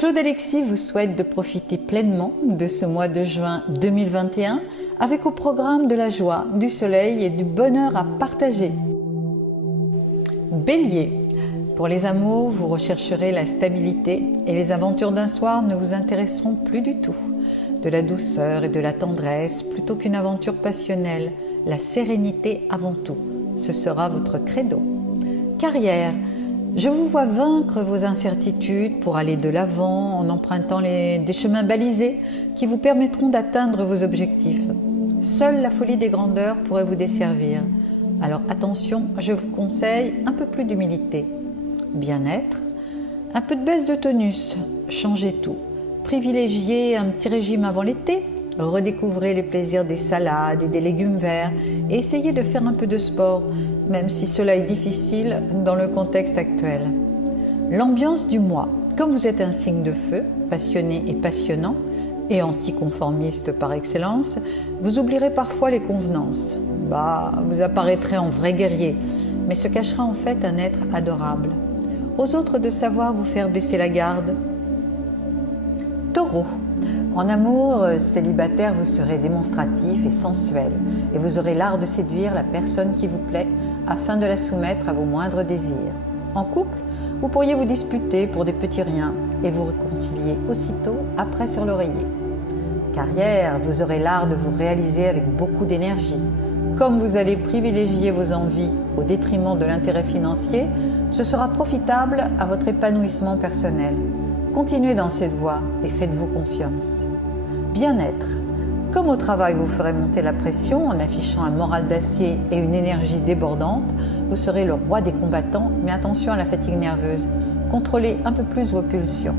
Claude Alexis vous souhaite de profiter pleinement de ce mois de juin 2021 avec au programme de la joie, du soleil et du bonheur à partager. Bélier, pour les amours, vous rechercherez la stabilité et les aventures d'un soir ne vous intéresseront plus du tout. De la douceur et de la tendresse plutôt qu'une aventure passionnelle, la sérénité avant tout, ce sera votre credo. Carrière, je vous vois vaincre vos incertitudes pour aller de l'avant en empruntant des chemins balisés qui vous permettront d'atteindre vos objectifs. Seule la folie des grandeurs pourrait vous desservir. Alors attention, je vous conseille un peu plus d'humilité. Bien-être, un peu de baisse de tonus, changez tout. Privilégiez un petit régime avant l'été, redécouvrez les plaisirs des salades et des légumes verts et essayez de faire un peu de sport, même si cela est difficile dans le contexte actuel. L'ambiance du mois, comme vous êtes un signe de feu, passionné et passionnant, et anticonformiste par excellence, vous oublierez parfois les convenances. Vous apparaîtrez en vrai guerrier, mais se cachera en fait un être adorable. Aux autres de savoir vous faire baisser la garde. Taureau, en amour, célibataire, vous serez démonstratif et sensuel et vous aurez l'art de séduire la personne qui vous plaît afin de la soumettre à vos moindres désirs. En couple, vous pourriez vous disputer pour des petits riens et vous réconcilier aussitôt après sur l'oreiller. Carrière, vous aurez l'art de vous réaliser avec beaucoup d'énergie. Comme vous allez privilégier vos envies au détriment de l'intérêt financier, ce sera profitable à votre épanouissement personnel. Continuez dans cette voie et faites-vous confiance. Bien-être. Comme au travail, vous ferez monter la pression en affichant un moral d'acier et une énergie débordante, vous serez le roi des combattants, mais attention à la fatigue nerveuse. Contrôlez un peu plus vos pulsions.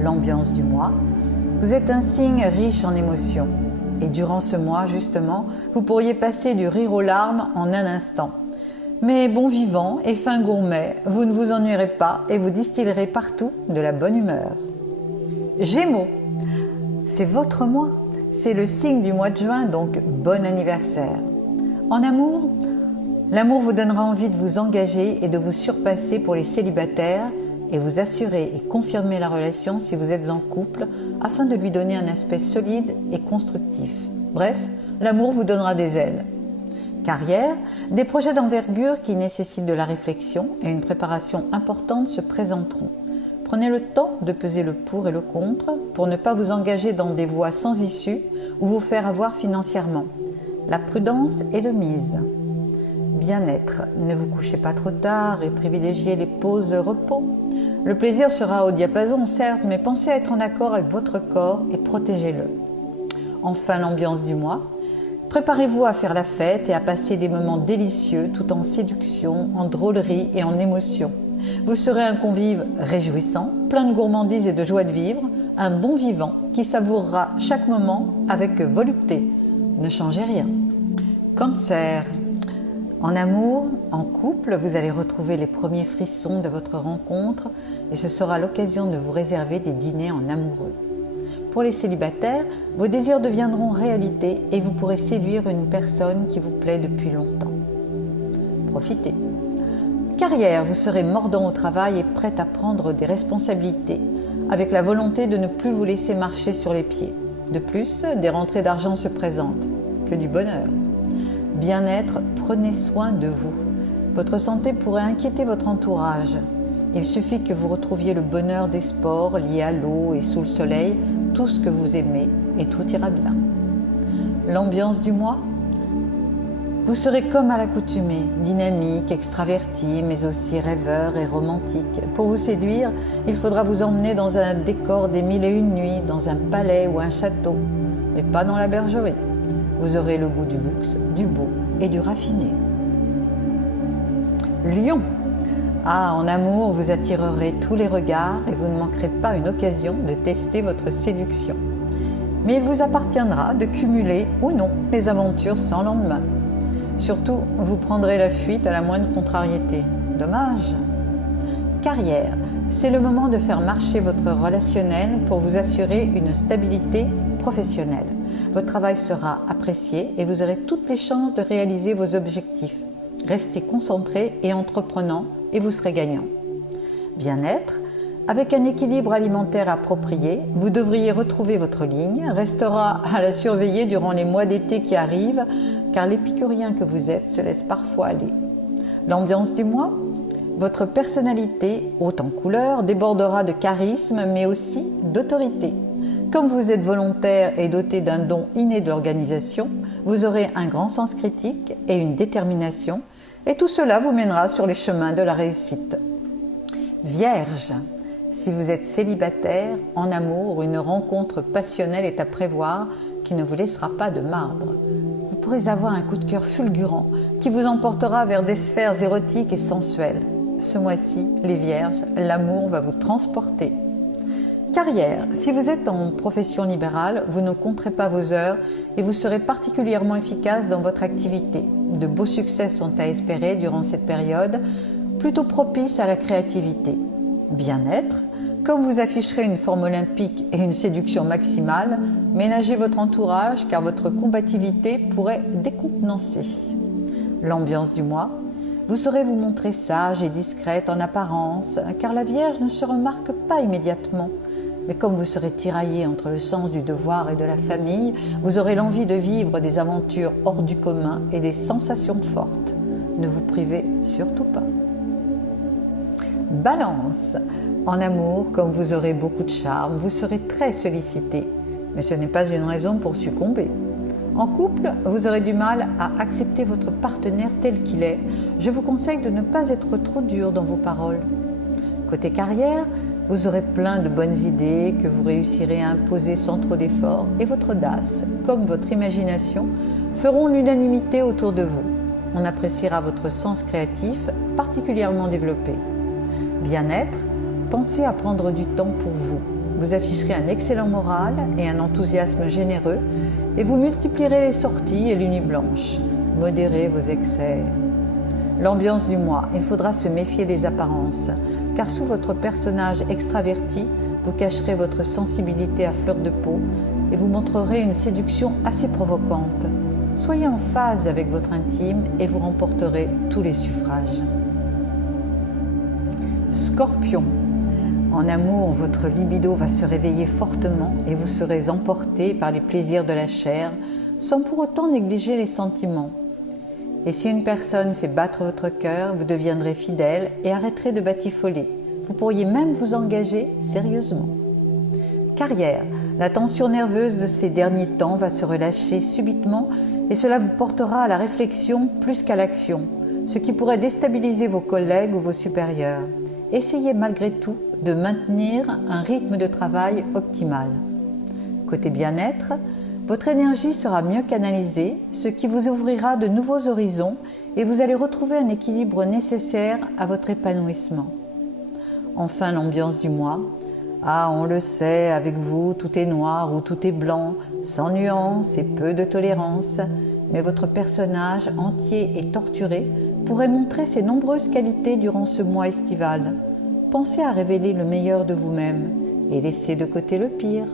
L'ambiance du mois. Vous êtes un signe riche en émotions. Et durant ce mois, justement, vous pourriez passer du rire aux larmes en un instant. Mais bon vivant et fin gourmet, vous ne vous ennuierez pas et vous distillerez partout de la bonne humeur. Gémeaux, c'est votre mois, c'est le signe du mois de juin, donc bon anniversaire. En amour, l'amour vous donnera envie de vous engager et de vous surpasser pour les célibataires et vous assurer et confirmer la relation si vous êtes en couple afin de lui donner un aspect solide et constructif. Bref, l'amour vous donnera des ailes. Carrière, des projets d'envergure qui nécessitent de la réflexion et une préparation importante se présenteront. Prenez le temps de peser le pour et le contre pour ne pas vous engager dans des voies sans issue ou vous faire avoir financièrement. La prudence est de mise. Bien-être, ne vous couchez pas trop tard et privilégiez les pauses repos. Le plaisir sera au diapason, certes, mais pensez à être en accord avec votre corps et protégez-le. Enfin, l'ambiance du mois. Préparez-vous à faire la fête et à passer des moments délicieux tout en séduction, en drôlerie et en émotion. Vous serez un convive réjouissant, plein de gourmandise et de joie de vivre, un bon vivant qui savourera chaque moment avec volupté. Ne changez rien. Cancer. En amour, en couple, vous allez retrouver les premiers frissons de votre rencontre et ce sera l'occasion de vous réserver des dîners en amoureux. Pour les célibataires, vos désirs deviendront réalité et vous pourrez séduire une personne qui vous plaît depuis longtemps. Profitez. Carrière, vous serez mordant au travail et prêt à prendre des responsabilités, avec la volonté de ne plus vous laisser marcher sur les pieds. De plus, des rentrées d'argent se présentent. Que du bonheur. Bien-être, prenez soin de vous. Votre santé pourrait inquiéter votre entourage. Il suffit que vous retrouviez le bonheur des sports liés à l'eau et sous le soleil, tout ce que vous aimez et tout ira bien. L'ambiance du mois. Vous serez comme à l'accoutumée, dynamique, extraverti, mais aussi rêveur et romantique. Pour vous séduire, il faudra vous emmener dans un décor des 1001 nuits, dans un palais ou un château, mais pas dans la bergerie. Vous aurez le goût du luxe, du beau et du raffiné. Lion. En amour, vous attirerez tous les regards et vous ne manquerez pas une occasion de tester votre séduction. Mais il vous appartiendra de cumuler ou non les aventures sans lendemain. Surtout, vous prendrez la fuite à la moindre contrariété. Dommage. Carrière, c'est le moment de faire marcher votre relationnel pour vous assurer une stabilité professionnelle. Votre travail sera apprécié et vous aurez toutes les chances de réaliser vos objectifs. Restez concentré et entreprenant et vous serez gagnant. Bien-être, Avec un équilibre alimentaire approprié, vous devriez retrouver votre ligne, restera à la surveiller durant les mois d'été qui arrivent, car l'épicurien que vous êtes se laisse parfois aller. L'ambiance du mois, votre personnalité, haute en couleur, débordera de charisme, mais aussi d'autorité. Comme vous êtes volontaire et doté d'un don inné de l'organisation, vous aurez un grand sens critique et une détermination, et tout cela vous mènera sur les chemins de la réussite. Vierge, si vous êtes célibataire, en amour, une rencontre passionnelle est à prévoir qui ne vous laissera pas de marbre. Vous pourrez avoir un coup de cœur fulgurant qui vous emportera vers des sphères érotiques et sensuelles. Ce mois-ci, les Vierges, l'amour va vous transporter. Carrière, si vous êtes en profession libérale, vous ne compterez pas vos heures et vous serez particulièrement efficace dans votre activité. De beaux succès sont à espérer durant cette période, plutôt propice à la créativité. Bien-être, comme vous afficherez une forme olympique et une séduction maximale, ménagez votre entourage car votre combativité pourrait décontenancer. L'ambiance du mois, vous saurez vous montrer sage et discrète en apparence car la Vierge ne se remarque pas immédiatement. Mais comme vous serez tiraillé entre le sens du devoir et de la famille, vous aurez l'envie de vivre des aventures hors du commun et des sensations fortes. Ne vous privez surtout pas. Balance. En amour, comme vous aurez beaucoup de charme, vous serez très sollicité. Mais ce n'est pas une raison pour succomber. En couple, vous aurez du mal à accepter votre partenaire tel qu'il est. Je vous conseille de ne pas être trop dur dans vos paroles. Côté carrière, vous aurez plein de bonnes idées que vous réussirez à imposer sans trop d'efforts et votre audace, comme votre imagination, feront l'unanimité autour de vous. On appréciera votre sens créatif particulièrement développé. Bien-être, pensez à prendre du temps pour vous. Vous afficherez un excellent moral et un enthousiasme généreux et vous multiplierez les sorties et les nuits blanches. Modérez vos excès. L'ambiance du mois, il faudra se méfier des apparences, car sous votre personnage extraverti, vous cacherez votre sensibilité à fleur de peau et vous montrerez une séduction assez provocante. Soyez en phase avec votre intime et vous remporterez tous les suffrages. Scorpion. En amour, votre libido va se réveiller fortement et vous serez emporté par les plaisirs de la chair sans pour autant négliger les sentiments. Et si une personne fait battre votre cœur, vous deviendrez fidèle et arrêterez de batifoler. Vous pourriez même vous engager sérieusement. Carrière. La tension nerveuse de ces derniers temps va se relâcher subitement et cela vous portera à la réflexion plus qu'à l'action, ce qui pourrait déstabiliser vos collègues ou vos supérieurs. Essayez malgré tout de maintenir un rythme de travail optimal. Côté bien-être, votre énergie sera mieux canalisée, ce qui vous ouvrira de nouveaux horizons et vous allez retrouver un équilibre nécessaire à votre épanouissement. Enfin, l'ambiance du mois. Ah, on le sait, avec vous, tout est noir ou tout est blanc, sans nuance et peu de tolérance. Mais votre personnage entier et torturé pourrait montrer ses nombreuses qualités durant ce mois estival. Pensez à révéler le meilleur de vous-même et laissez de côté le pire.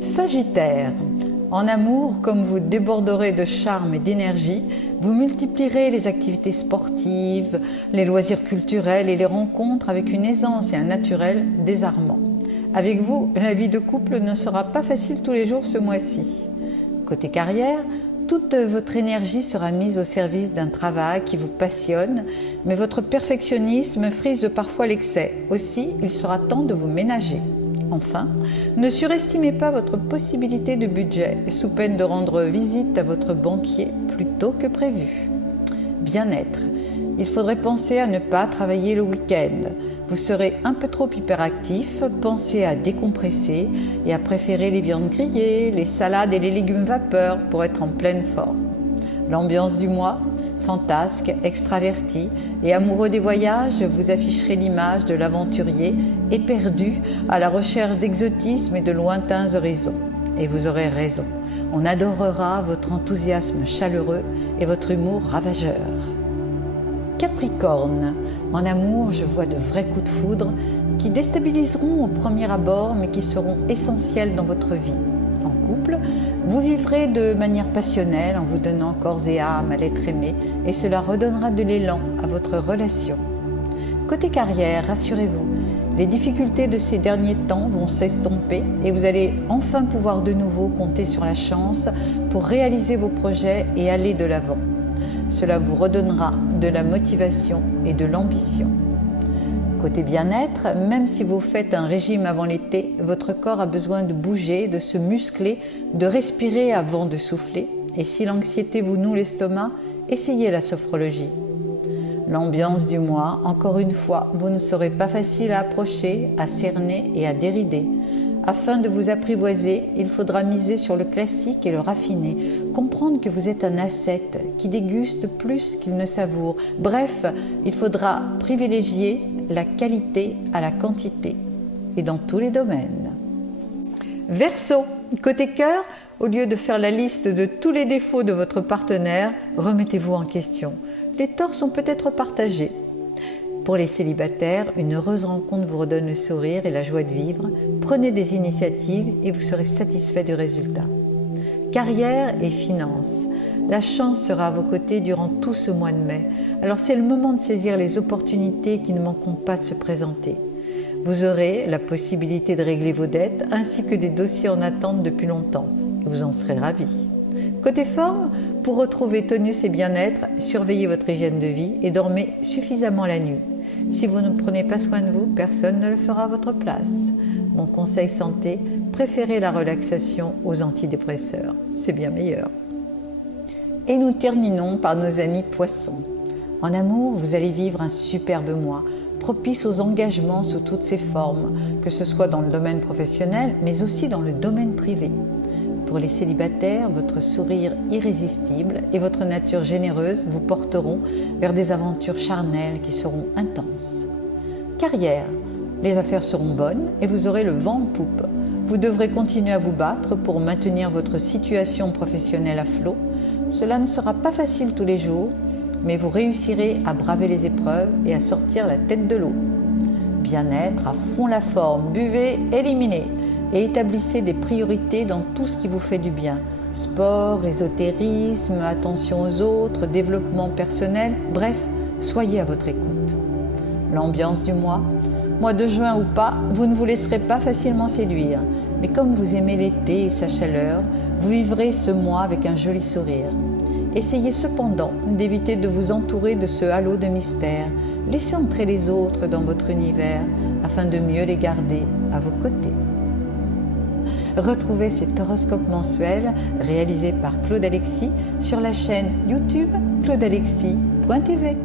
Sagittaire. En amour, comme vous déborderez de charme et d'énergie, vous multiplierez les activités sportives, les loisirs culturels et les rencontres avec une aisance et un naturel désarmant. Avec vous, la vie de couple ne sera pas facile tous les jours ce mois-ci. Côté carrière, toute votre énergie sera mise au service d'un travail qui vous passionne, mais votre perfectionnisme frise parfois l'excès. Aussi, il sera temps de vous ménager. Enfin, ne surestimez pas votre possibilité de budget, sous peine de rendre visite à votre banquier plus tôt que prévu. Bien-être. Il faudrait penser à ne pas travailler le week-end. Vous serez un peu trop hyperactif, pensez à décompresser et à préférer les viandes grillées, les salades et les légumes vapeur pour être en pleine forme. L'ambiance du mois, fantasque, extraverti et amoureux des voyages, vous afficherez l'image de l'aventurier éperdu à la recherche d'exotisme et de lointains horizons. Et vous aurez raison, on adorera votre enthousiasme chaleureux et votre humour ravageur. Capricorne. En amour, je vois de vrais coups de foudre qui déstabiliseront au premier abord mais qui seront essentiels dans votre vie. En couple, vous vivrez de manière passionnelle en vous donnant corps et âme à l'être aimé et cela redonnera de l'élan à votre relation. Côté carrière, rassurez-vous, les difficultés de ces derniers temps vont s'estomper et vous allez enfin pouvoir de nouveau compter sur la chance pour réaliser vos projets et aller de l'avant. Cela vous redonnera de la motivation et de l'ambition. Côté bien-être, même si vous faites un régime avant l'été, votre corps a besoin de bouger, de se muscler, de respirer avant de souffler. Et si l'anxiété vous noue l'estomac, essayez la sophrologie. L'ambiance du mois, encore une fois, vous ne serez pas facile à approcher, à cerner et à dérider. Afin de vous apprivoiser, il faudra miser sur le classique et le raffiné, comprendre que vous êtes un ascète qui déguste plus qu'il ne savoure. Bref, il faudra privilégier la qualité à la quantité, et dans tous les domaines. Verseau, côté cœur, au lieu de faire la liste de tous les défauts de votre partenaire, remettez-vous en question. Les torts sont peut-être partagés. Pour les célibataires, une heureuse rencontre vous redonne le sourire et la joie de vivre. Prenez des initiatives et vous serez satisfait du résultat. Carrière et finances. La chance sera à vos côtés durant tout ce mois de mai. Alors c'est le moment de saisir les opportunités qui ne manqueront pas de se présenter. Vous aurez la possibilité de régler vos dettes ainsi que des dossiers en attente depuis longtemps. Et vous en serez ravis. Côté forme, pour retrouver tonus et bien-être, surveillez votre hygiène de vie et dormez suffisamment la nuit. Si vous ne prenez pas soin de vous, personne ne le fera à votre place. Mon conseil santé, préférez la relaxation aux antidépresseurs. C'est bien meilleur. Et nous terminons par nos amis poissons. En amour, vous allez vivre un superbe mois, propice aux engagements sous toutes ses formes, que ce soit dans le domaine professionnel, mais aussi dans le domaine privé. Pour les célibataires, votre sourire irrésistible et votre nature généreuse vous porteront vers des aventures charnelles qui seront intenses. Carrière, les affaires seront bonnes et vous aurez le vent en poupe. Vous devrez continuer à vous battre pour maintenir votre situation professionnelle à flot. Cela ne sera pas facile tous les jours, mais vous réussirez à braver les épreuves et à sortir la tête de l'eau. Bien-être, à fond la forme, buvez, éliminez. Et établissez des priorités dans tout ce qui vous fait du bien. Sport, ésotérisme, attention aux autres, développement personnel, bref, soyez à votre écoute. L'ambiance du mois de juin ou pas, vous ne vous laisserez pas facilement séduire. Mais comme vous aimez l'été et sa chaleur, vous vivrez ce mois avec un joli sourire. Essayez cependant d'éviter de vous entourer de ce halo de mystère. Laissez entrer les autres dans votre univers afin de mieux les garder à vos côtés. Retrouvez cet horoscope mensuel réalisé par Claude Alexis sur la chaîne YouTube claudealexis.tv.